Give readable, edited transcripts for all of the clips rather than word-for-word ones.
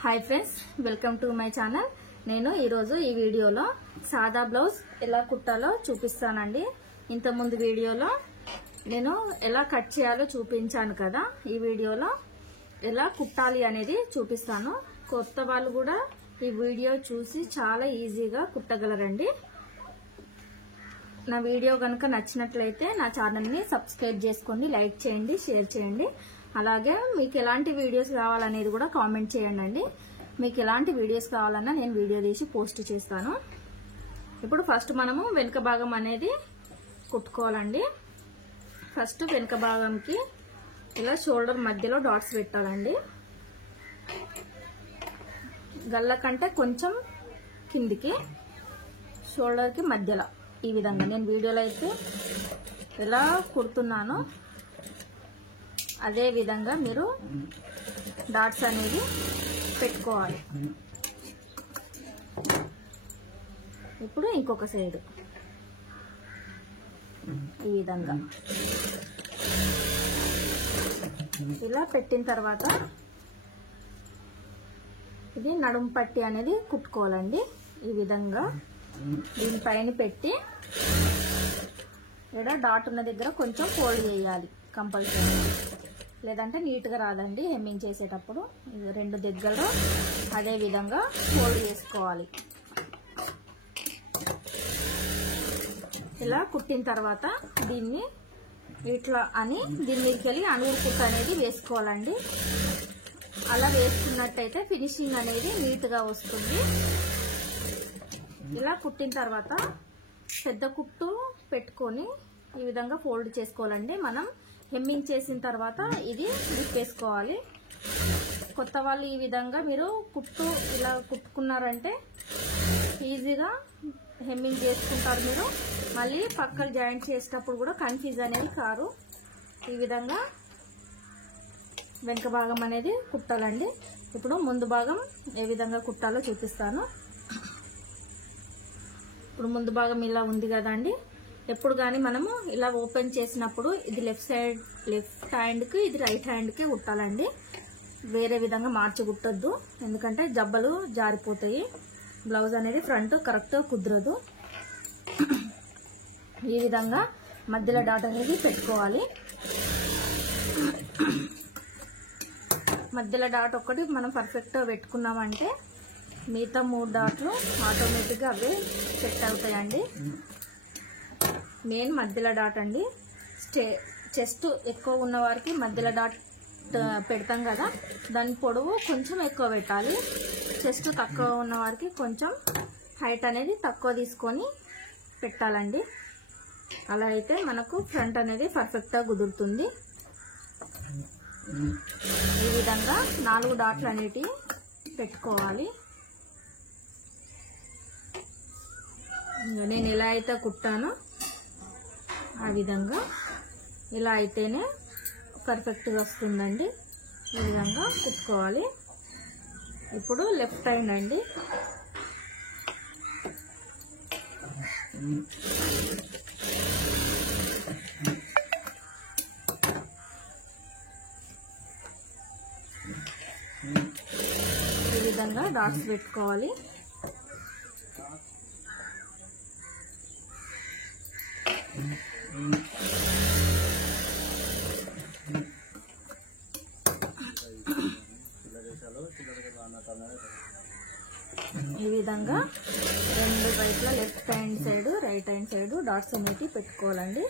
Hi friends welcome to my channel. నేను ఈ రోజు ఈ వీడియోలో సాదా బ్లౌజ్ ఎలా కుట్టాలో చూపిస్తానండి। ఇంత ముందు వీడియోలో నేను ఎలా కట్ చేయాలో చూపించాను కదా, ఈ వీడియోలో ఎలా కుట్టాలి అనేది చూపిస్తాను। కొత్త వాళ్ళు కూడా ఈ వీడియో చూసి చాలా ఈజీగా కుట్టగలరండి। నా వీడియో గనుక నచ్చినట్లయితే నా ఛానల్ ని సబ్స్క్రైబ్ చేసుకోండి, లైక్ చేయండి, షేర్ చేయండి। అలాగే మీకు ఎలాంటి వీడియోస్ కావాలనేది కూడా కామెంట్ చేయండి। మీకు ఎలాంటి వీడియోస్ కావాలన్నా నేను వీడియో తీసి పోస్ట్ చేస్తాను। ఇప్పుడు ఫస్ట్ మనము వెనుక భాగం అనేది కుట్టుకోవాలండి। ఫస్ట్ వెనుక భాగంకి ఇలా షోల్డర్ మధ్యలో డాట్స్ పెట్టాలండి। గల్ల కంటే కొంచెం కిందికి షోల్డర్ కి మధ్యలో ఈ విధంగా నేను వీడియోలో అయితే ఎలా కుడుతున్నానో అదే విధంగా మీరు డాట్స్ అనేది పెట్టుకోవాలి। ఇప్పుడు ఇంకొక సైడ్ ఈ విధంగా ఇలా పెట్టిన తర్వాత ఇది నడుము పట్టి అనేది కుట్టుకోవాలండి। ఈ విధంగా దీనిపైన పెట్టి ఇక్కడ డాట్ ఉన్న దగ్గర కొంచెం ఫోల్డ్ చేయాలి కంపల్సరీ, లేదంటే నీట్ గా రాదండి హెమ్మింగ్ చేసేటప్పుడు। రెండు దగ్గర అదే విధంగా ఫోల్డ్ చేసుకోవాలి। ఇలా కుట్టిన తర్వాత దీన్ని ఇట్లా అని దీని మీదకి వెళ్ళి అణువు కుట్టు అనేది వేసుకోవాలండి। అలా వేసుకున్నట్టయితే ఫినిషింగ్ అనేది నీట్ గా వస్తుంది। ఇలా కుట్టిన తర్వాత పెద్ద కుట్టు పెట్టుకొని ఈ విధంగా ఫోల్డ్ చేసుకోవాలండి। మనం హెమ్మింగ్ చేసిన తర్వాత ఇది విప్పేసుకోవాలి। కొత్త వాళ్ళు ఈ విధంగా మీరు కుట్టు ఇలా కుట్టుకున్నారంటే ఈజీగా హెమ్మింగ్ చేసుకుంటారు మీరు, మళ్ళీ పక్కలు జాయింట్ చేసేటప్పుడు కూడా కన్ఫ్యూజ్ అనేది కారు। ఈ విధంగా వెనుక భాగం అనేది కుట్టాలండి। ఇప్పుడు ముందు భాగం ఏ విధంగా కుట్టాలో చూపిస్తాను। ఇప్పుడు ముందు భాగం ఇలా ఉంది కదండి, ఎప్పుడు కానీ మనము ఇలా ఓపెన్ చేసినప్పుడు ఇది లెఫ్ట్ హ్యాండ్ కి ఇది రైట్ హ్యాండ్ కి కుట్టాలండి। వేరే విధంగా మార్చి కుట్టొద్దు, ఎందుకంటే జబ్బలు జారిపోతాయి, బ్లౌజ్ అనేది ఫ్రంట్ కరెక్ట్ కుదరదు। ఈ విధంగా మధ్యలో డాట్ అనేది పెట్టుకోవాలి। మధ్యలో డాట్ ఒక్కటి మనం పర్ఫెక్ట్ గా పెట్టుకున్నామంటే మిగతా 3 డాట్లు ఆటోమేటిక్ గా అవే సెట్ అవుతాయండి। మెయిన్ మధ్యలో డాట్ అండి, చెస్ట్ ఎక్కువ ఉన్న వారికి మధ్యలో డాట్ పెడతాం కదా, దాని పొడవు కొంచెం ఎక్కువ పెట్టాలి। చెస్ట్ తక్కువ ఉన్న వారికి కొంచెం హైట్ అనేది తక్కువ తీసుకొని పెట్టాలండి। అలా అయితే మనకు ఫ్రంట్ అనేది పర్ఫెక్ట్ గా కుదురుతుంది। ఈ విధంగా 4 డాట్లు అనేటివి పెట్టుకోవాలి। నేను ఎలా అయితే కుట్టానో ఆ విధంగా ఇలా అయితేనే పర్ఫెక్ట్ గా వస్తుందండి। ఈ విధంగా కుట్టుకోవాలి। ఇప్పుడు లెఫ్ట్ హ్యాండ్ అండి, ఈ విధంగా డాట్స్ పెట్టుకోవాలి। ఈ విధంగా రెండు వైపులా left hand side right hand side dots అనేవి పెట్టుకోవాలండి।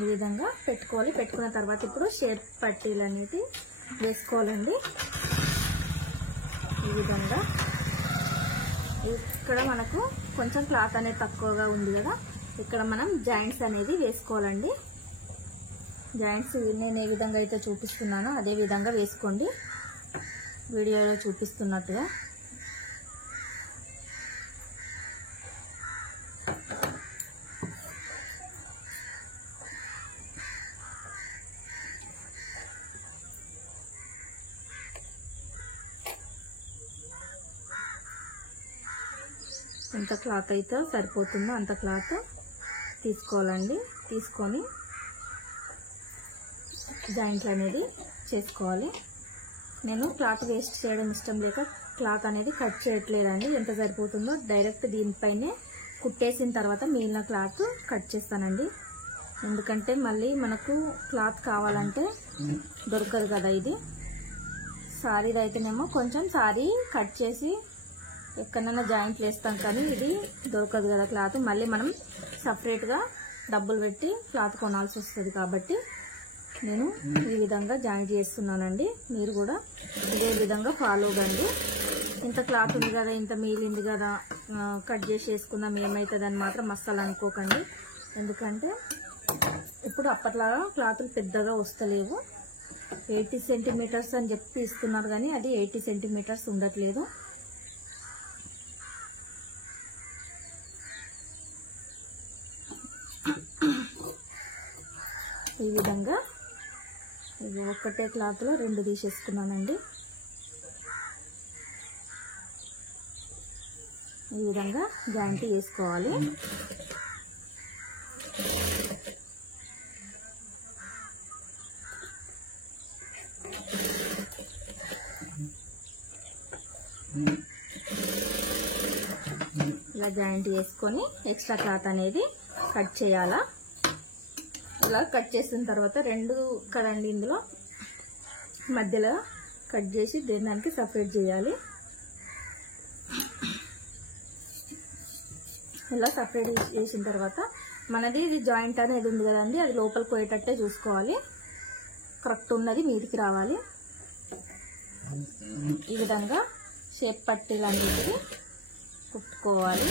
ఈ విధంగా పెట్టుకోవాలి। పెట్టుకున్న తర్వాత ఇప్పుడు షేప్ పట్టీలు అనేవి వేసుకోవాలండి। ఈ విధంగా ఇక్కడ మనకు కొంచెం క్లాత్ అనేది తక్కువగా ఉంది కదా, ఇక్కడ మనం జాయింట్స్ అనేది వేసుకోవాలండి। జాయింట్స్ నేను ఏ విధంగా అయితే చూపిస్తున్నానో అదే విధంగా వేసుకోండి, వీడియోలో చూపిస్తున్నట్టుగా। ఎంత క్లాత్ అయితే సరిపోతుందో అంత క్లాత్ తీసుకోవాలండి। తీసుకొని జాయింట్లు అనేది చేసుకోవాలి. నేను క్లాత్ వేస్ట్ చేయడం ఇష్టం లేక క్లాత్ అనేది కట్ చేయట్లేదండి. ఎంత సరిపోతుందో డైరెక్ట్ దీనిపైనే కుట్టేసిన తర్వాత మిగిలిన క్లాత్ కట్ చేస్తానండి. ఎందుకంటే మళ్ళీ మనకు క్లాత్ కావాలంటే దొరకదు కదా. ఇది సారీది అయితేనేమో కొంచెం సారీ కట్ చేసి ఎక్కడైనా జాయింట్లు వేస్తాం, కానీ ఇది దొరకదు కదా క్లాత్. మళ్ళీ మనం సపరేట్గా డబ్బులు పెట్టి క్లాత్ కొనాల్సి వస్తుంది. కాబట్టి నేను ఈ విధంగా జాయింట్ చేస్తున్నానండి. మీరు కూడా ఇదే విధంగా ఫాలో కండి. ఇంత క్లాత్ ఉంది కదా, ఇంత మిగిలింది కదా, కట్ చేసి వేసుకుందాం ఏమవుతుందని మాత్రం అస్సలు అనుకోకండి. ఎందుకంటే ఇప్పుడు అప్పట్లాగా క్లాతులు పెద్దగా వస్తలేవు. 80 సెంటీమీటర్స్ అని చెప్పి ఇస్తున్నారు, కానీ అది 80 సెంటీమీటర్స్ ఉండట్లేదు. ఈ విధంగా ఒక్కటే క్లాత్లో 2 తీసేసుకున్నానండి. ఈ విధంగా జాయింట్ వేసుకోవాలి. ఇలా జాయింట్ చేసుకొని ఎక్స్ట్రా క్లాత్ అనేది కట్ చేయాలా. ఇలా కట్ చేసిన తర్వాత 2 కదండి, ఇందులో మధ్యలో కట్ చేసి దానికి సపరేట్ చేయాలి. ఇలా సపరేట్ చేసిన తర్వాత మనది ఇది జాయింట్ అనేది ఉంది కదండి, అది లోపలికి పోయేటట్టే చూసుకోవాలి. కరెక్ట్ ఉన్నది మీదికి రావాలి. ఈ విధంగా షేప్ పట్టీలన్నిటికీ కుట్టుకోవాలి.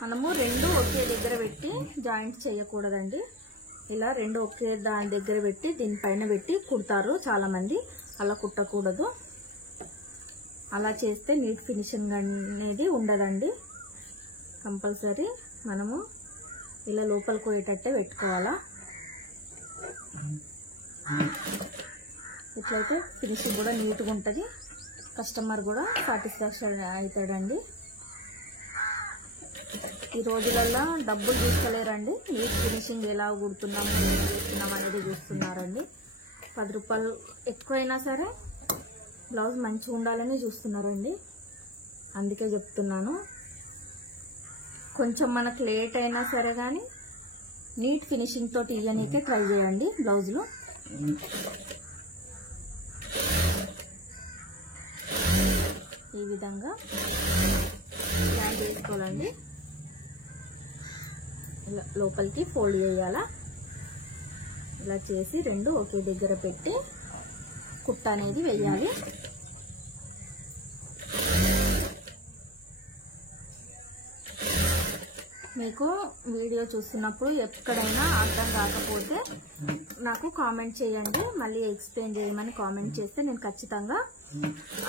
మనము 2 ఒకే దగ్గర పెట్టి జాయింట్ చేయకూడదండి. ఇలా 2 ఒకే దాని దగ్గర పెట్టి దీనిపైన పెట్టి కుడతారు చాలా మంది. అలా కుట్టకూడదు. అలా చేస్తే నీట్ ఫినిషింగ్ అనేది ఉండదండి. కంపల్సరీ మనము ఇలా లోపలికి పోయేటట్టే పెట్టుకోవాలా. ఇట్లయితే ఫినిషింగ్ కూడా నీట్గా ఉంటుంది. కస్టమర్ కూడా సాటిస్ఫాక్షన్ అవుతాడండి. ఈ రోజులలో డబ్బులు తీసుకోలేరండి, నీట్ ఫినిషింగ్ ఎలా కుడుతున్నాము ఏం చేస్తున్నాం అనేది చూస్తున్నారండి. 10 రూపాయలు ఎక్కువైనా సరే బ్లౌజ్ మంచిగా ఉండాలని చూస్తున్నారండి. అందుకే చెప్తున్నాను, కొంచెం మనకు లేట్ అయినా సరే కానీ నీట్ ఫినిషింగ్ తోటి ఇయ్యనీకే ట్రై చేయండి బ్లౌజ్లో. ఈ విధంగా జాయింట్ చేసుకోవాలండి. ఇలా లోపలికి ఫోల్డ్ చేయాలా. ఇలా చేసి 2 ఒకే దగ్గర పెట్టి కుట్ట అనేది వేయాలి. మీకు వీడియో చూస్తున్నప్పుడు ఎక్కడైనా అర్థం కాకపోతే నాకు కామెంట్ చేయండి. మళ్ళీ ఎక్స్ప్లెయిన్ చేయమని కామెంట్ చేస్తే నేను ఖచ్చితంగా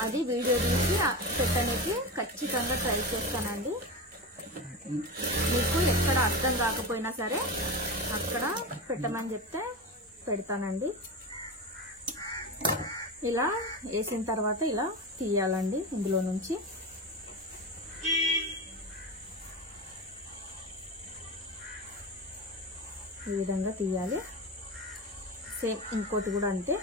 అది వీడియో తీసి పెట్టడానికి ఖచ్చితంగా ట్రై చేస్తానండి. మీకు ఎక్కడ అర్థం కాకపోయినా సరే అక్కడ పెట్టమని చెప్తే పెడతానండి. ఇలా వేసిన తర్వాత ఇలా తీయాలండి. ఇందులో నుంచి ఈ విధంగా తీయాలి. సేమ్ ఇంకోటి కూడా అంతే.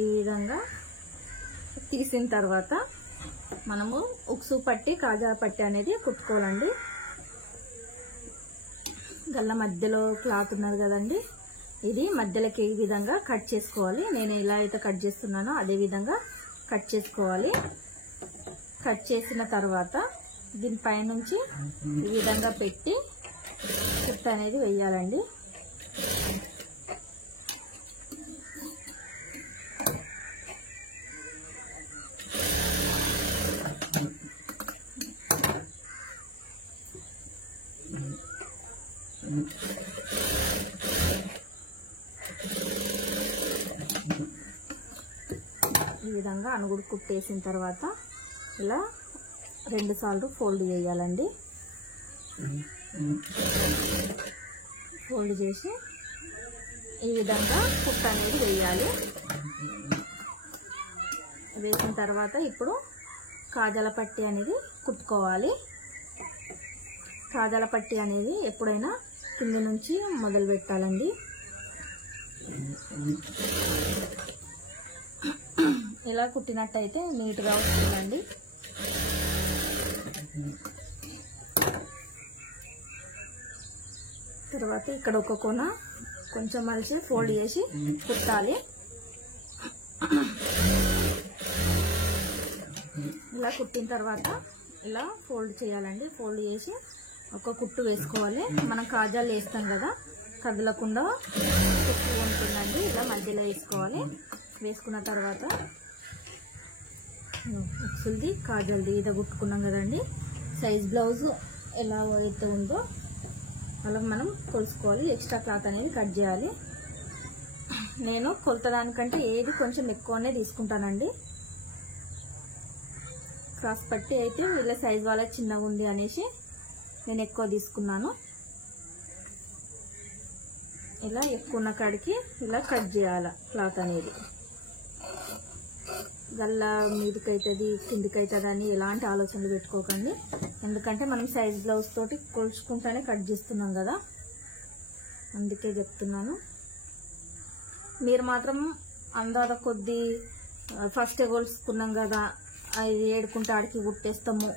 ఈ విధంగా తీసిన తర్వాత మనము ఉక్సు పట్టి కాజా పట్టి అనేది కుట్టుకోవాలండి. గల్ల మధ్యలో క్లాత్ ఉన్నది కదండి, ఇది మధ్యలోకి ఈ విధంగా కట్ చేసుకోవాలి. నేను ఎలా అయితే కట్ చేస్తున్నానో అదే విధంగా కట్ చేసుకోవాలి. కట్ చేసిన తర్వాత దీనిపైనుంచి ఈ విధంగా పెట్టి కుట్ట అనేది వేయాలండి. ఈ విధంగా అనుగుడు కుట్టేసిన తర్వాత ఇలా 2 సార్లు ఫోల్డ్ చేయాలండి. ఫోల్డ్ చేసి ఈ విధంగా కుట్టు అనేది వేయాలి. వేసిన తర్వాత ఇప్పుడు కాజాల పట్టీ అనేది కుట్టుకోవాలి. కాజాల పట్టీ అనేది ఎప్పుడైనా కింద నుంచి మొదలు పెట్టాలండి. ఇలా కుట్టినట్టయితే నీట్గా వస్తుందండి. తర్వాత ఇక్కడ ఒక కొన కొంచెం మలిచి ఫోల్డ్ చేసి కుట్టాలి. ఇలా కుట్టిన తర్వాత ఇలా ఫోల్డ్ చేయాలండి. ఫోల్డ్ చేసి ఒక కుట్టు వేసుకోవాలి. మనం కాజాలు వేస్తాం కదా, కదలకుండా కుట్టు ఉంటుందండి. ఇలా మధ్యలో వేసుకోవాలి. వేసుకున్న తర్వాత ఉక్సులది కాజల్ది ఇద కుట్టుకున్నాం కదండి. సైజ్ బ్లౌజ్ ఎలా అయితే ఉందో అలా మనం కొలుసుకోవాలి. ఎక్స్ట్రా క్లాత్ అనేది కట్ చేయాలి. నేను కొలత దానికంటే ఏది కొంచెం ఎక్కువనే తీసుకుంటానండి. క్రాస్ పట్టి అయితే వీళ్ళ సైజ్ వాళ్ళ చిన్నగా ఉంది అనేసి నేను ఎక్కువ తీసుకున్నాను. ఇలా ఎక్కువ ఉన్న కాడికి ఇలా కట్ చేయాలి క్లాత్ అనేది. గల్ల మీదకి అవుతుంది కిందికి అవుతుంది అని ఎలాంటి ఆలోచనలు పెట్టుకోకండి. ఎందుకంటే మనం సైజ్ బ్లౌజ్ తోటి కొలుచుకుంటానే కట్ చేస్తున్నాం కదా, అందుకే చెప్తున్నాను. మీరు మాత్రం అందాద కొద్ది ఫస్ట్ కొలుసుకున్నాం కదా, అది ఏడుకుంటే ఆడికి కుట్టేస్తాము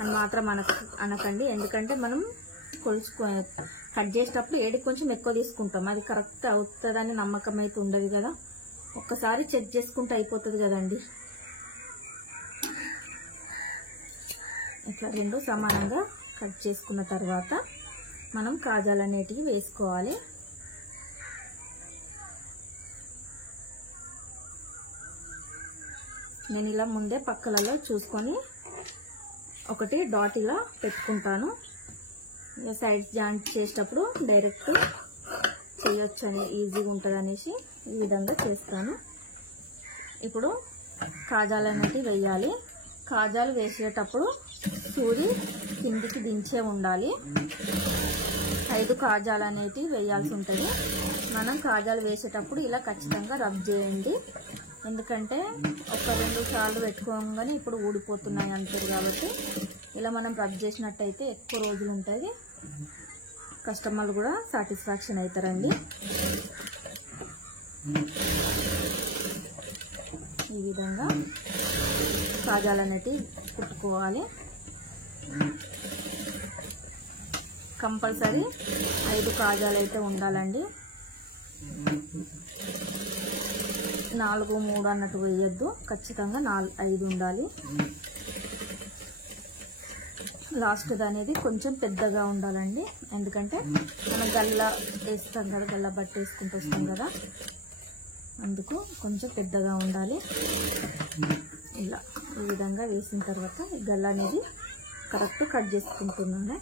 అని మాత్రం అనకండి. ఎందుకంటే మనం కట్ చేసేటప్పుడు ఏడికి కొంచెం ఎక్కువ తీసుకుంటాం. అది కరెక్ట్ అవుతుందని నమ్మకం అయితే ఉండదు కదా. ఒక్కసారి చెక్ చేసుకుంటే అయిపోతుంది కదండి. ఇట్లా రెండు సమానంగా కట్ చేసుకున్న తర్వాత మనం కాజాలు అనేటివి వేసుకోవాలి. నేను ఇలా ముందే పక్కలలో చూసుకొని ఒకటి డాట్ ఇలా పెట్టుకుంటాను. సైడ్ జాయింట్ చేసేటప్పుడు డైరెక్ట్ చేయొచ్చు అని ఈజీగా ఉంటుంది అనేసి ఈ విధంగా చేస్తాను. ఇప్పుడు కాజాలు అనేటివి వేయాలి. కాజాలు వేసేటప్పుడు సూది కిందికి దించే ఉండాలి. 5 కాజాలు అనేటివి వేయాల్సి ఉంటుంది. మనం కాజాలు వేసేటప్పుడు ఇలా ఖచ్చితంగా రబ్ చేయండి. ఎందుకంటే 1-2 సార్లు పెట్టుకోగానే ఇప్పుడు ఊడిపోతున్నాయి అంటారు కాబట్టి ఇలా మనం రబ్ చేసినట్టయితే ఎక్కువ రోజులు ఉంటుంది. కస్టమర్లు కూడా సాటిస్ఫాక్షన్ అవుతారండి. ఈ విధంగా కాజాలు అనేటివి కుట్టుకోవాలి. కంపల్సరీ 5 కాజాలు అయితే ఉండాలండి. 4, 3 అన్నట్టు వేయద్దు. ఖచ్చితంగా 5 ఉండాలి. లాస్ట్ అనేది కొంచెం పెద్దగా ఉండాలండి. ఎందుకంటే మనం గల్ల వేస్తాం కదా, గల్ల బట్టి వేసుకుంటూ వస్తాం కదా, అందుకు కొంచెం పెద్దగా ఉండాలి. ఇలా ఈ విధంగా వేసిన తర్వాత ఈ గల్ల అనేది కరెక్ట్ కట్ చేసుకుంటున్నాను.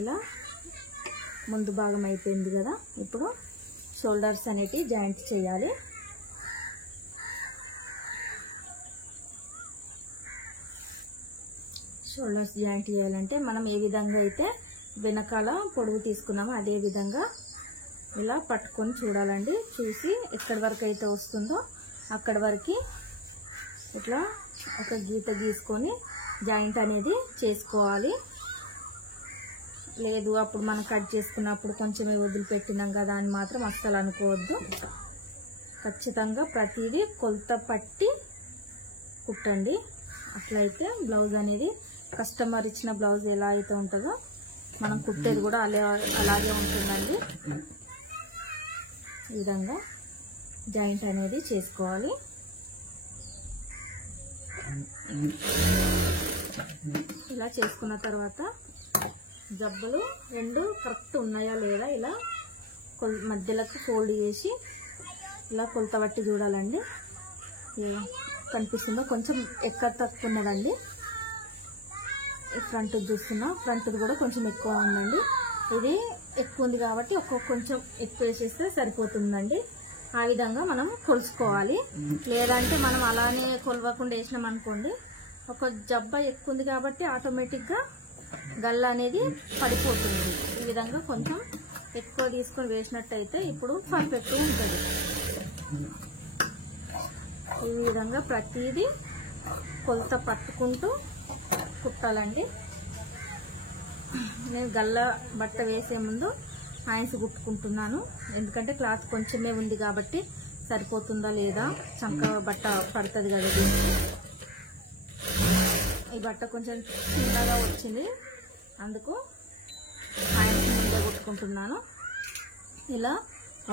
ఇలా ముందు భాగం అయిపోయింది కదా. ఇప్పుడు షోల్డర్స్ అనేటివి జాయింట్ చేయాలి. షోల్డర్స్ జాయింట్ చేయాలంటే మనం ఏ విధంగా అయితే వెనకాల పొడవు తీసుకున్నామో అదే విధంగా ఇలా పట్టుకొని చూడాలండి. చూసి ఎక్కడి వరకు అయితే వస్తుందో అక్కడి వరకు ఇట్లా ఒక గీత గీసుకొని జాయింట్ అనేది చేసుకోవాలి. లేదు అప్పుడు మనం కట్ చేసుకున్నప్పుడు కొంచెమే వదిలిపెట్టినాం కదా అని మాత్రం అస్సలు అనుకోవద్దు. ఖచ్చితంగా ప్రతిదీ కొలత పట్టి కుట్టండి. అట్లయితే బ్లౌజ్ అనేది కస్టమర్ ఇచ్చిన బ్లౌజ్ ఎలా అయితే ఉంటుందో మనం కుట్టేది కూడా అలాగే ఉంటుందండి. ఈ విధంగా జాయింట్ అనేది చేసుకోవాలి. ఇలా చేసుకున్న తర్వాత జబ్బలు 2 కరెక్ట్ ఉన్నాయా లేదా ఇలా మధ్యలోకి ఫోల్డ్ చేసి ఇలా కొలత పట్టి చూడాలండి. కనిపిస్తుందో కొంచెం ఎక్కువ తక్కువ ఉన్నదండి. ఫ్రంట్ చూస్తున్నా ఫ్రంట్ కూడా కొంచెం ఎక్కువ ఉందండి. ఇది ఎక్కువ ఉంది కాబట్టి కొంచెం ఎక్కువ వేసేస్తే సరిపోతుందండి. ఆ విధంగా మనం కొలుసుకోవాలి. లేదంటే మనం అలానే కొలవకుండా వేసినాం అనుకోండి, ఒక జబ్బ ఎక్కువ ఉంది కాబట్టి ఆటోమేటిక్గా గల్ల అనేది పడిపోతుంది. విధంగా కొంచెం ఎక్కువ తీసుకొని వేసినట్టయితే ఇప్పుడు పర్ఫెక్ట్ ఉంటుంది. ఈ విధంగా ప్రతిదీ కొలత పట్టుకుంటూ కుట్టాలండి. నేను గల్ల బట్ట వేసే ముందు హ్యాండ్స్ కుట్టుకుంటున్నాను, ఎందుకంటే క్లాత్ కొంచెమే ఉంది కాబట్టి సరిపోతుందా లేదా, చంక బట్ట పడుతుంది కదా. ఈ బట్ట కొంచెం చిన్నగా వచ్చింది, అందుకు హ్యాండ్స్ ముందే కుట్టుకుంటున్నాను. ఇలా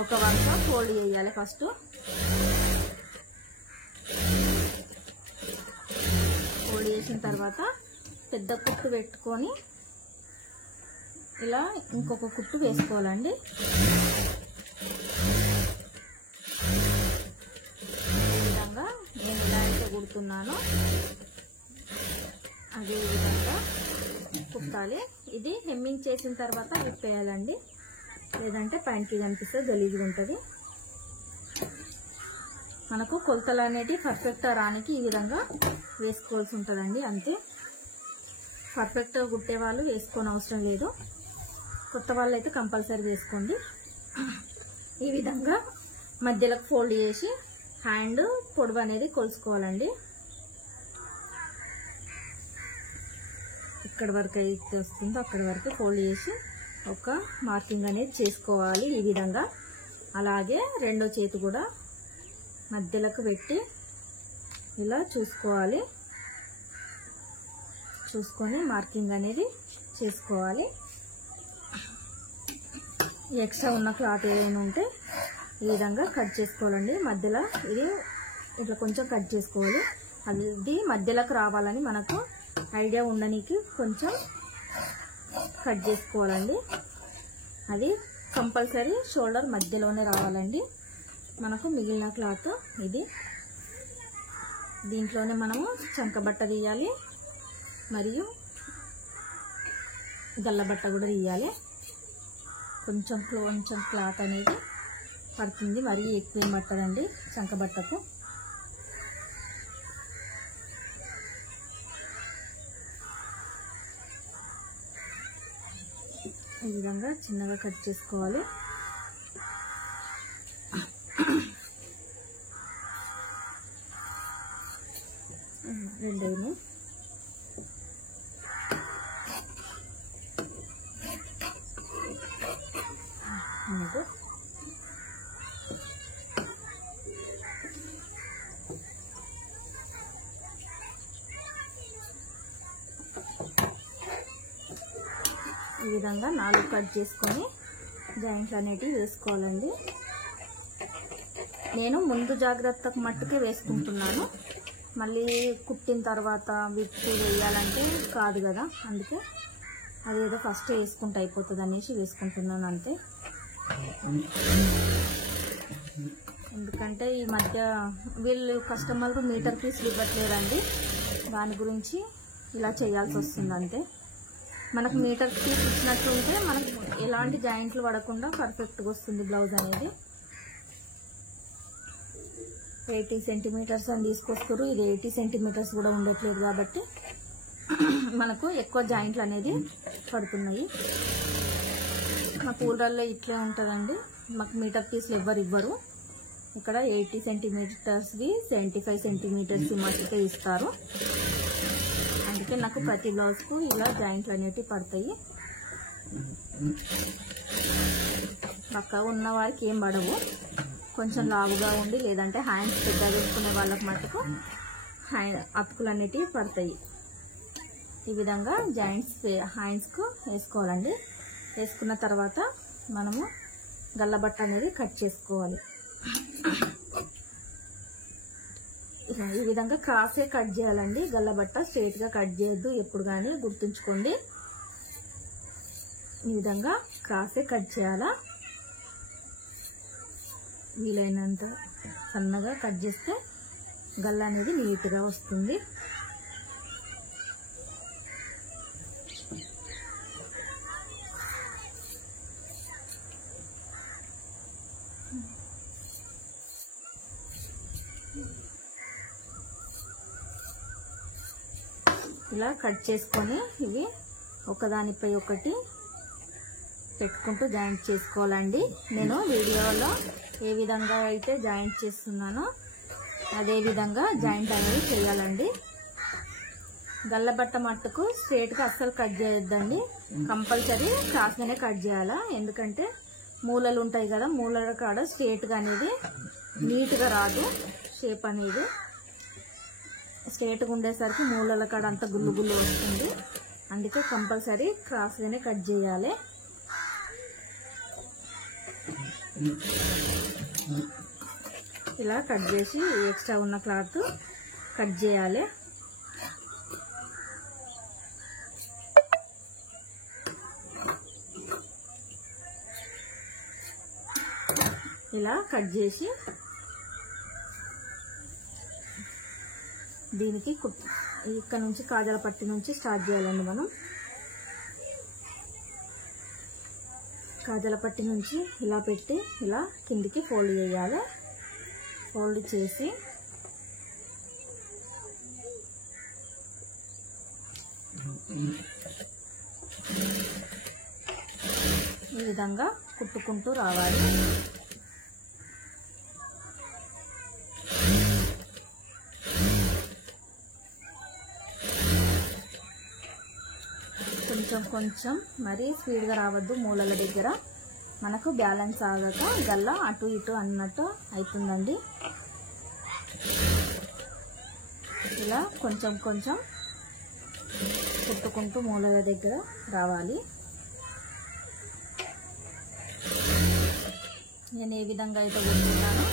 ఒక వంక ఫోల్డ్ చేయాలి. ఫస్ట్ ఫోల్డ్ చేసిన తర్వాత పెద్ద కుట్టు పెట్టుకొని ఇలా ఇంకొక కుట్టు వేసుకోవాలండి. ఈ విధంగా నేను ఇలా అయితే కుడుతున్నానో అదే విధంగా కుట్టాలి. ఇది హెమ్మింగ్ చేసిన తర్వాత విప్పేయాలండి, లేదంటే పైనకి కనిపిస్తే గలీజ్గా ఉంటుంది. మనకు కొలతలు అనేవి పర్ఫెక్ట్గా రానికి ఈ విధంగా వేసుకోవాల్సి ఉంటుందండి. అంతే, పర్ఫెక్ట్గా కుట్టే వాళ్ళు వేసుకోని అవసరం లేదు, కొత్త వాళ్ళు అయితే కంపల్సరీ వేసుకోండి. ఈ విధంగా మధ్యలోకి ఫోల్డ్ చేసి హ్యాండ్ పొడవు అనేది కొలుసుకోవాలండి. ఇక్కడ వరకు అయితే వస్తుందో అక్కడ వరకు ఫోల్డ్ చేసి ఒక మార్కింగ్ అనేది చేసుకోవాలి ఈ విధంగా. అలాగే రెండో చేతి కూడా మధ్యలోకి పెట్టి ఇలా చూసుకోవాలి, చూసుకొని మార్కింగ్ అనేది చేసుకోవాలి. ఎక్స్ట్రా ఉన్న క్లాత్ ఏదైనా ఉంటే ఈ విధంగా కట్ చేసుకోవాలండి. మధ్యలో ఇది ఇట్లా కొంచెం కట్ చేసుకోవాలి. అది మధ్యలోకి రావాలని మనకు ఐడియా ఉండడానికి కొంచెం కట్ చేసుకోవాలండి. అది కంపల్సరీ షోల్డర్ మధ్యలోనే రావాలండి. మనకు మిగిలిన క్లాత్ ఇది, దీంట్లోనే మనము చంక బట్ట తీయాలి మరియు గల్ల బట్ట కూడా తీయాలి. కొంచెం క్లాత్ అనేది పడుతుంది, మరీ ఎక్కువ పట్టదండి చంక బట్టకు. ఈ విధంగా చిన్నగా కట్ చేసుకోవాలి. రెండైనా ఈ విధంగా 4 కట్ చేసుకొని జాయింట్లు అనేటివి వేసుకోవాలండి. నేను ముందు జాగ్రత్తకు మట్టుకే వేసుకుంటున్నాను, మళ్ళీ కుట్టిన తర్వాత విప్పి వేయాలంటే కాదు కదా, అందుకే అదేదో ఫస్ట్ వేసుకుంటే అయిపోతుంది అనేసి వేసుకుంటున్నాను అంతే. ఎందుకంటే ఈ మధ్య వీళ్ళు కస్టమర్లు మీటర్ పీస్లు ఇవ్వట్లేదండి, దాని గురించి ఇలా చేయాల్సి వస్తుంది అంతే. మనకు మీటర్ పీస్ ఇచ్చినట్టుంటే మనకు ఎలాంటి జాయింట్లు పడకుండా పర్ఫెక్ట్గా వస్తుంది బ్లౌజ్ అనేది. 80 సెంటీమీటర్స్ అని తీసుకొస్తారు, ఇది 80 సెంటీమీటర్స్ కూడా ఉండట్లేదు కాబట్టి మనకు ఎక్కువ జాయింట్లు అనేది పడుతున్నాయి. మా ఊళ్ళల్లో ఇట్లే ఉంటుందండి, మాకు మీటర్ పీస్లు ఎవ్వరు ఇవ్వరు. ఇక్కడ 80 సెంటీమీటర్స్వి 75 సెంటీమీటర్స్ మట్టుకే ఇస్తారు. అందుకే నాకు ప్రతి బ్లౌజ్కు ఇలా జాయింట్లు అనేటివి పడతాయి. పక్క ఉన్న వారికి ఏం పడవు, కొంచెం లావుగా ఉండి లేదంటే హ్యాండ్స్ పెద్దగా వేసుకునే వాళ్ళకి మటుకు అతుకులు అనేటివి పడతాయి. ఈ విధంగా జాయింట్స్ హ్యాండ్స్కు వేసుకోవాలండి. వేసుకున్న తర్వాత మనము గల్లబట్ట అనేది కట్ చేసుకోవాలి. ఈ విధంగా క్రాసే కట్ చేయాలండి, గల్లబట్ట స్ట్రైట్గా కట్ చేయొద్దు ఎప్పుడు కానీ, గుర్తుంచుకోండి. ఈ విధంగా క్రాసే కట్ చేయాలా, వీలైనంత సన్నగా కట్ చేస్తే గల్ల అనేది నీట్గా వస్తుంది. ఇలా కట్ చేసుకొని ఇవి ఒకదానిపై ఒకటి పెట్టుకుంటూ జాయింట్ చేసుకోవాలండి. నేను వీడియోలో ఏ విధంగా అయితే జాయింట్ చేస్తున్నానో అదే విధంగా జాయింట్ అనేది చేయాలండి. గల్లబట్ట మట్టుకు స్ట్రేట్గా అస్సలు కట్ చేయొద్దండి, కంపల్సరీ క్రాస్గానే కట్ చేయాలా. ఎందుకంటే మూలలు ఉంటాయి కదా, మూలల కాడ స్ట్రేట్గా అనేది నీట్గా రాదు. షేప్ అనేది స్ట్రేట్గా ఉండేసరికి మూలల కాడ అంత గుల్లు గుల్లు వస్తుంది. అందుకే కంపల్సరీ క్రాస్గానే కట్ చేయాలి. ఇలా కట్ చేసి ఎక్స్ట్రా ఉన్న క్లాత్ కట్ చేయాలి. ఇలా కట్ చేసి దీనికి ఇక్కడ నుంచి కాజాల పట్టి నుంచి స్టార్ట్ చేయాలండి. మనం కాజాల పట్టి నుంచి ఇలా పెట్టి ఇలా కిందికి ఫోల్డ్ చేయాలి. ఫోల్డ్ చేసి ఈ విధంగా కుట్టుకుంటూ రావాలి. కొంచెం కొంచెం మరీ స్పీడ్గా రావద్దు. మూలల దగ్గర మనకు బ్యాలెన్స్ ఆగక గల్ల అటు ఇటు అన్నట్టు అవుతుందండి. ఇలా కొంచెం కొంచెం కుట్టుకుంటూ మూలల దగ్గర రావాలి. నేను ఏ విధంగా అయితే కుట్టుకుంటానో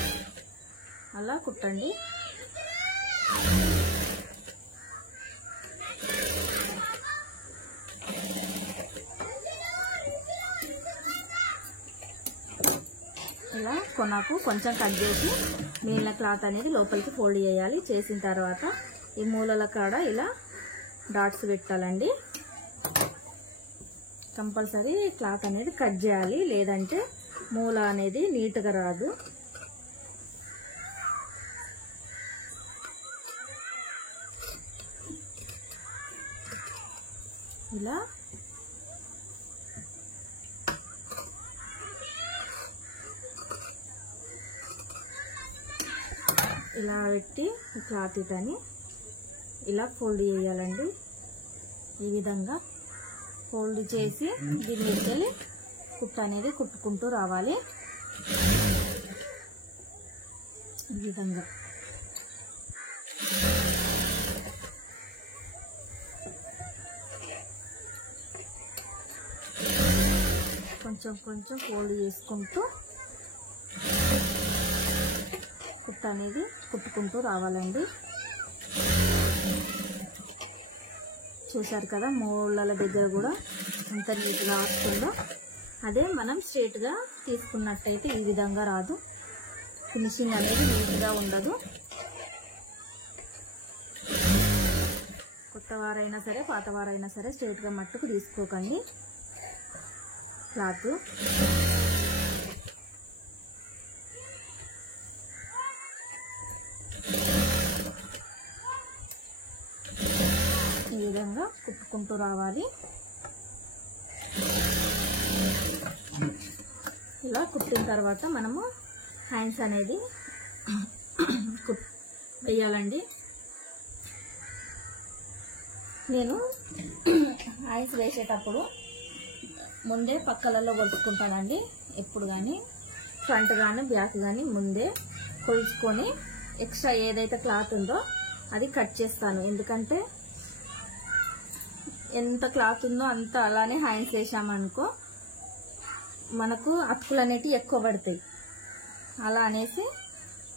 అలా కుట్టండి. ఇలా కొనకు కొంచెం కట్ చేసి మిగిలిన క్లాత్ అనేది లోపలికి ఫోల్డ్ చేయాలి. చేసిన తర్వాత ఈ మూలల కాడ ఇలా డాట్స్ పెట్టాలండి. కంపల్సరీ క్లాత్ అనేది కట్ చేయాలి, లేదంటే మూల అనేది నీట్గా రాదు. ఇలా ఇలా పెట్టి క్లాత్ ఇటని ఇలా ఫోల్డ్ చేయాలండి. ఈ విధంగా ఫోల్డ్ చేసి దీని మీద కుట్ట అనేది కుట్టుకుంటూ రావాలి. ఈ విధంగా కొంచెం కొంచెం ఫోల్డ్ చేసుకుంటూ కుట్ట అనేది కుట్టుకుంటూ రావాలండి. చూసారు కదా మూలల దగ్గర కూడా ఎంత నీట్గా వస్తుందో. అదే మనం స్ట్రేట్గా తీసుకున్నట్టయితే ఈ విధంగా రాదు, ఫినిషింగ్ అనేది నీట్గా ఉండదు. కొత్తవారైనా సరే పాతవారైనా సరే స్ట్రేట్గా మట్టుకు తీసుకోకండి క్లాత్. ఈ విధంగా కుట్టుకుంటూ రావాలి. ఇలా కుట్టిన తర్వాత మనము హ్యాండ్స్ అనేది వేయాలండి. నేను హ్యాండ్స్ వేసేటప్పుడు ముందే పక్కలలో కొలుచుకుంటానండి. ఎప్పుడు కానీ ఫ్రంట్ కానీ బ్యాక్ కానీ ముందే కొలుచుకొని ఎక్స్ట్రా ఏదైతే క్లాత్ ఉందో అది కట్ చేస్తాను. ఎందుకంటే ఎంత క్లాత్ ఉందో అంత అలానే హ్యాండ్స్ వేసామనుకో మనకు అతుకులు అనేటివి ఎక్కువ పడతాయి. అలా అనేసి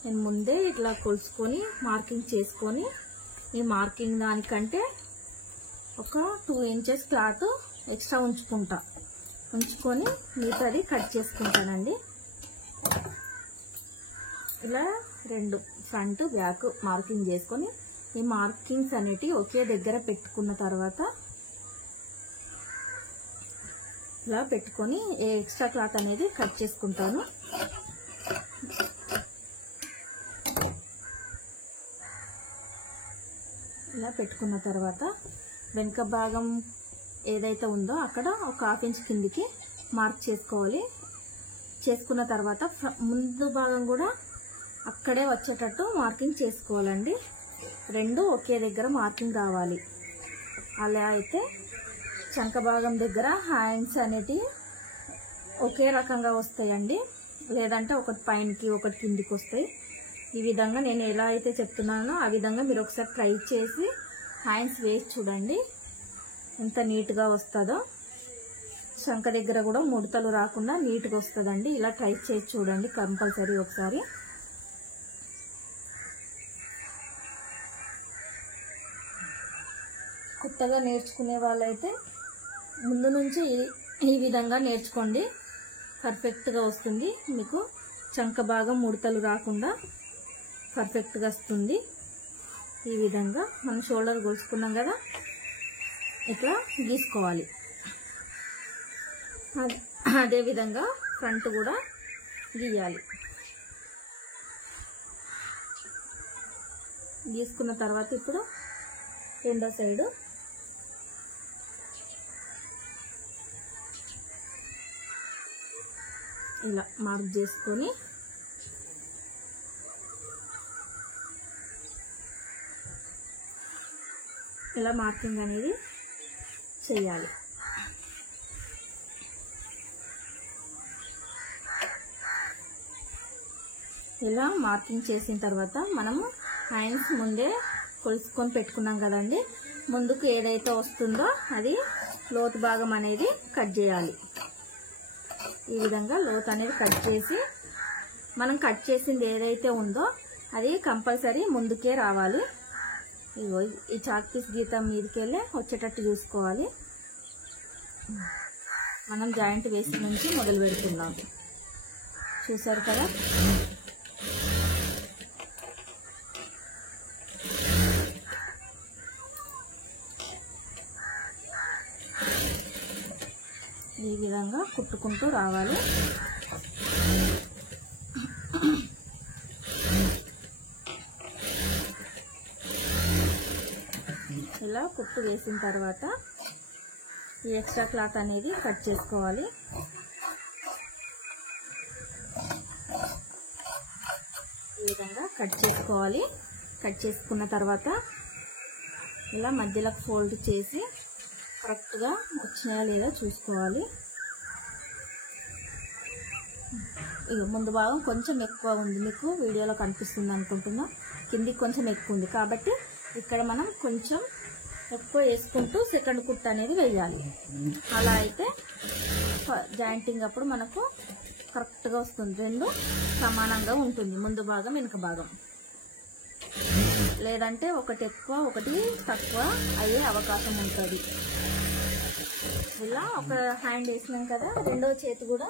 నేను ముందే ఇట్లా కొలుచుకొని మార్కింగ్ చేసుకొని ఈ మార్కింగ్ దానికంటే ఒక 2 ఇంచెస్ క్లాత్ ఎక్స్ట్రా ఉంచుకొని మిగతాది కట్ చేసుకుంటానండి. ఇలా 2 ఫ్రంట్ బ్యాక్ మార్కింగ్ చేసుకొని ఈ మార్కింగ్స్ అనేటివి ఒకే దగ్గర పెట్టుకున్న తర్వాత ఇలా పెట్టుకొని ఏ ఎక్స్ట్రా క్లాత్ అనేది కట్ చేసుకుంటాను. ఇలా పెట్టుకున్న తర్వాత వెనుక భాగం ఏదైతే ఉందో అక్కడ ఒక 1/2 ఇంచ్ కిందికి మార్క్ చేసుకోవాలి. చేసుకున్న తర్వాత ముందు భాగం కూడా అక్కడే వచ్చేటట్టు మార్కింగ్ చేసుకోవాలండి. రెండు ఒకే దగ్గర మార్కింగ్ రావాలి. అలా అయితే చంక భాగం దగ్గర హ్యాండ్స్ అనేటివి ఒకే రకంగా వస్తాయండి. లేదంటే ఒకటి పైనకి ఒకటి కిందికి వస్తాయి. ఈ విధంగా నేను ఎలా అయితే చెప్తున్నానో ఆ విధంగా మీరు ఒకసారి ట్రై చేసి హ్యాండ్స్ వేసి చూడండి ఎంత నీట్గా వస్తుందో. చంక దగ్గర కూడా ముడతలు రాకుండా నీట్గా వస్తుందండి. ఇలా ట్రై చేసి చూడండి కంపల్సరీ ఒకసారి. కొత్తగా నేర్చుకునే వాళ్ళైతే ముందు నుంచి ఈ విధంగా నేర్చుకోండి. పర్ఫెక్ట్గా వస్తుంది మీకు. చంక భాగం ముడతలు రాకుండా పర్ఫెక్ట్గా వస్తుంది. ఈ విధంగా మనం షోల్డర్ గొలుసుకున్నాం కదా, ఇట్లా గీసుకోవాలి. అదే విధంగా ఫ్రంట్ కూడా గీయాలి. గీసుకున్న తర్వాత ఇప్పుడు రెండో సైడు ఇలా మార్క్ చేసుకొని ఇలా మార్కింగ్ అనేది చేయాలి. ఇలా మార్కింగ్ చేసిన తర్వాత మనము హ్యాండ్స్ ముందే కొలుసుకొని పెట్టుకున్నాం కదండి. ముందుకు ఏదైతే వస్తుందో అది లోతు భాగం అనేది కట్ చేయాలి. ఈ విధంగా లోతు అనేది కట్ చేసి మనం కట్ చేసింది ఏదైతే ఉందో అది కంపల్సరీ ముందుకే రావాలి. ఇగో ఈ చాక్ పీస్ గీతం మీదకెళ్ళి వచ్చేటట్టు చూసుకోవాలి. మనం జాయింట్ వేసి నుంచి మొదలు పెడుతున్నాం. చూసారు కదా. ఈ విధంగా కుట్టుకుంటూ రావాలి. ఇలా కుట్టు వేసిన తర్వాత ఈ ఎక్స్ట్రా క్లాత్ అనేది కట్ చేసుకోవాలి. ఈ విధంగా కట్ చేసుకోవాలి. కట్ చేసుకున్న తర్వాత ఇలా మధ్యలోకి ఫోల్డ్ చేసి కరెక్ట్గా వచ్చినాయా లేదా చూసుకోవాలి. ఇక ముందు భాగం కొంచెం ఎక్కువ ఉంది, మీకు వీడియోలో కనిపిస్తుంది అనుకుంటున్నా. కిందికి కొంచెం ఎక్కువ ఉంది కాబట్టి ఇక్కడ మనం కొంచెం ఎక్కువ వేసుకుంటూ సెకండ్ కుట్ అనేది వేయాలి. అలా అయితే జాయింటింగ్ అప్పుడు మనకు కరెక్ట్గా వస్తుంది. రెండు సమానంగా ఉంటుంది ముందు భాగం వెనుక భాగం. లేదంటే ఒకటి ఎక్కువ ఒకటి తక్కువ అయ్యే అవకాశం ఉంటుంది. ఇలా ఒక హ్యాండ్ వేసినాం కదా, రెండో చేతి కూడా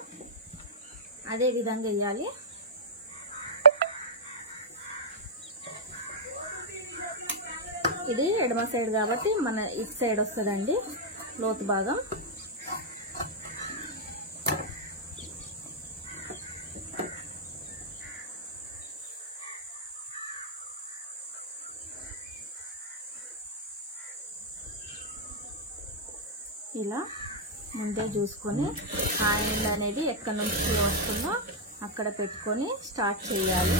అదే విధంగా వేయాలి. ఇది ఎడమ సైడ్ కాబట్టి మన ఇటు సైడ్ వస్తుందండి లోతు భాగం. ఇలా ముందే చూసుకొని హ్యాండ్ అనేది ఎక్కడి నుంచి వస్తుందో అక్కడ పెట్టుకొని స్టార్ట్ చేయాలి.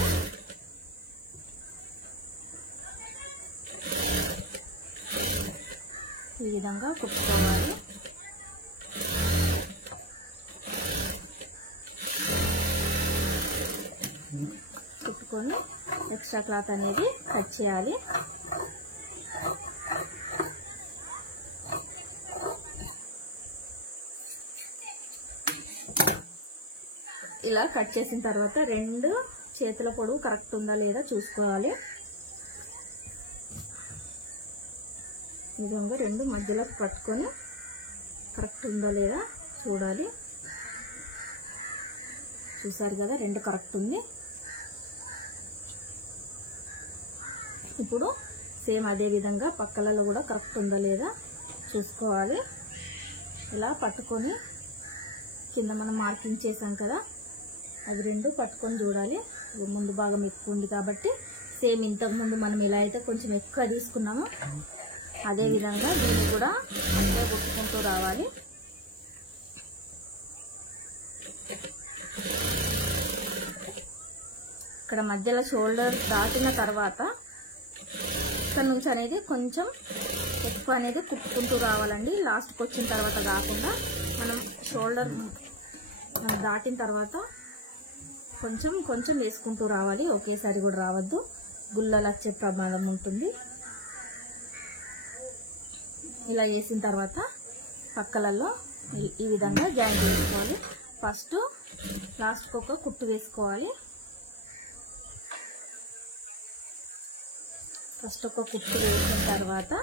ఈ విధంగా కుట్టుకోవాలి. కుట్టుకొని ఎక్స్ట్రా క్లాత్ అనేది కట్ చేయాలి. ఇలా కట్ చేసిన తర్వాత రెండు చేతుల పొడవు కరెక్ట్ ఉందా లేదా చూసుకోవాలి. ఈ విధంగా రెండు మధ్యలో పట్టుకొని కరెక్ట్ ఉందా లేదా చూడాలి. చూసారు కదా, రెండు కరెక్ట్ ఉంది. ఇప్పుడు సేమ్ అదే విధంగా పక్కలలో కూడా కరెక్ట్ ఉందా లేదా చూసుకోవాలి. ఇలా పట్టుకొని కింద మనం మార్కింగ్ చేసాం కదా, అవి రెండు పట్టుకొని చూడాలి. ముందు భాగం ఎక్కువ ఉంది కాబట్టి సేమ్ ఇంతకుముందు మనం ఎలా అయితే కొంచెం ఎక్కువ తీసుకున్నామో అదే విధంగా దీన్ని కూడా అంతే కొట్టుకుంటూ రావాలి. ఇక్కడ మధ్యలో షోల్డర్ దాటిన తర్వాత ఇక్కడ నుంచి అనేది కొంచెం ఎక్కువ అనేది కుట్టుకుంటూ రావాలండి. లాస్ట్కి వచ్చిన తర్వాత కాకుండా మనం షోల్డర్ దాటిన తర్వాత కొంచెం కొంచెం వేసుకుంటూ రావాలి. ఒకేసారి కూడా రావద్దు, గుల్లలు వచ్చే ప్రమాదం ఉంటుంది. ఇలా వేసిన తర్వాత పక్కలలో ఈ విధంగా జాయింట్ వేసుకోవాలి. ఫస్ట్ లాస్ట్కి ఒక కుట్టు వేసుకోవాలి. ఫస్ట్ ఒక కుట్టు వేసిన తర్వాత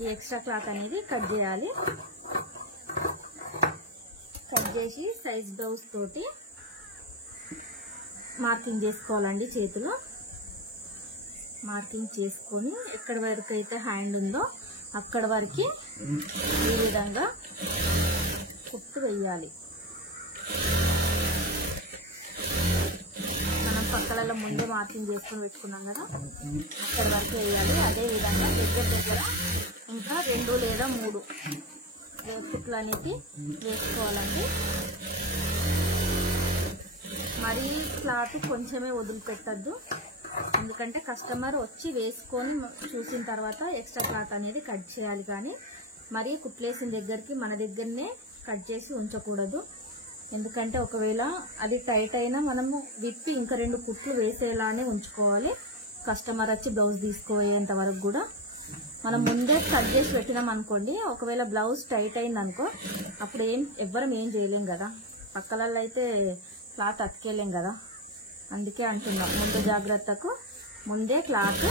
ఈ ఎక్స్ట్రా క్లాత్ అనేది కట్ చేయాలి. కట్ చేసి సైజ్ బ్లౌజ్ తోటి మార్కింగ్ చేసుకోవాలండి. చేతిలో మార్కింగ్ చేసుకొని ఎక్కడి వరకు అయితే హ్యాండ్ ఉందో అక్కడ వరకు ఈ విధంగా కుట్టు వేయాలి. మనం పక్కలలో ముందే మార్కింగ్ చేసుకొని పెట్టుకున్నాం కదా, అక్కడ వరకు వేయాలి. అదే విధంగా దగ్గర ఇంకా 2 లేదా 3 కుట్లు అనేది వేసుకోవాలండి. మరీ క్లాత్ కొంచెమే వదిలిపెట్టద్దు, ఎందుకంటే కస్టమర్ వచ్చి వేసుకొని చూసిన తర్వాత ఎక్స్ట్రా క్లాత్ అనేది కట్ చేయాలి. కానీ మరీ కుట్లేసిన దగ్గరికి మన దగ్గరనే కట్ చేసి ఉంచకూడదు. ఎందుకంటే ఒకవేళ అది టైట్ అయినా మనము విప్పి ఇంకా 2 కుట్లు వేసేలానే ఉంచుకోవాలి. కస్టమర్ వచ్చి బ్లౌజ్ తీసుకోయేంత వరకు కూడా మనం ముందే కట్ చేసి పెట్టినాం అనుకోండి, ఒకవేళ బ్లౌజ్ టైట్ అయింది అనుకో, అప్పుడు ఎవ్వరం ఏం చేయలేం కదా. పక్కలలో అయితే క్లాత్ అతికేలేం కదా. అందుకే అంటున్నాం, ముందు జాగ్రత్తకు ముందే క్లాత్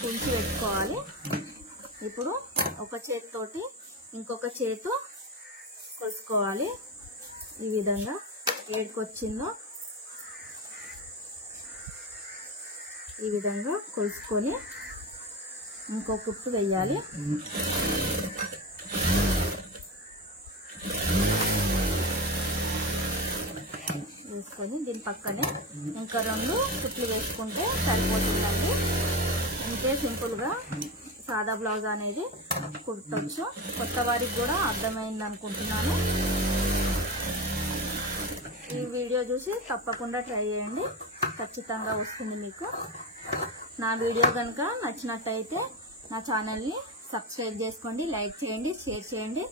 కుంచి పెట్టుకోవాలి. ఇప్పుడు ఒక చేతితోటి ఇంకొక చేతు కొలుసుకోవాలి. ఈ విధంగా ఏడుకొచ్చిందో ఈ విధంగా కొలుసుకొని ఇంకో కుట్టు వేయాలి. వేసుకొని దీని పక్కనే ఇంకా 2 కుట్లు వేసుకుంటే సరిపోతుందండి. ఇంతే సింపుల్గా సాదా బ్లౌజ్ అనేది కుట్టవచ్చు. కొత్త వారికి కూడా అర్థమైంది అనుకుంటున్నాను. ఈ వీడియో చూసి తప్పకుండా ట్రై చేయండి, ఖచ్చితంగా వస్తుంది మీకు. నా వీడియో కనుక నచ్చినట్టయితే నా ఛానల్ని సబ్స్క్రైబ్ చేసుకోండి, లైక్ చేయండి, షేర్ చేయండి.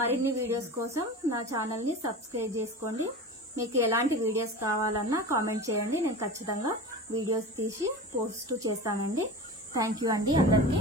మరిన్ని వీడియోస్ కోసం నా ఛానల్ని సబ్స్క్రైబ్ చేసుకోండి. మీకు ఎలాంటి వీడియోస్ కావాలన్నా కామెంట్ చేయండి, నేను ఖచ్చితంగా వీడియోస్ తీసి పోస్ట్ చేస్తానండి. థ్యాంక్ యూ అండి అందరికీ.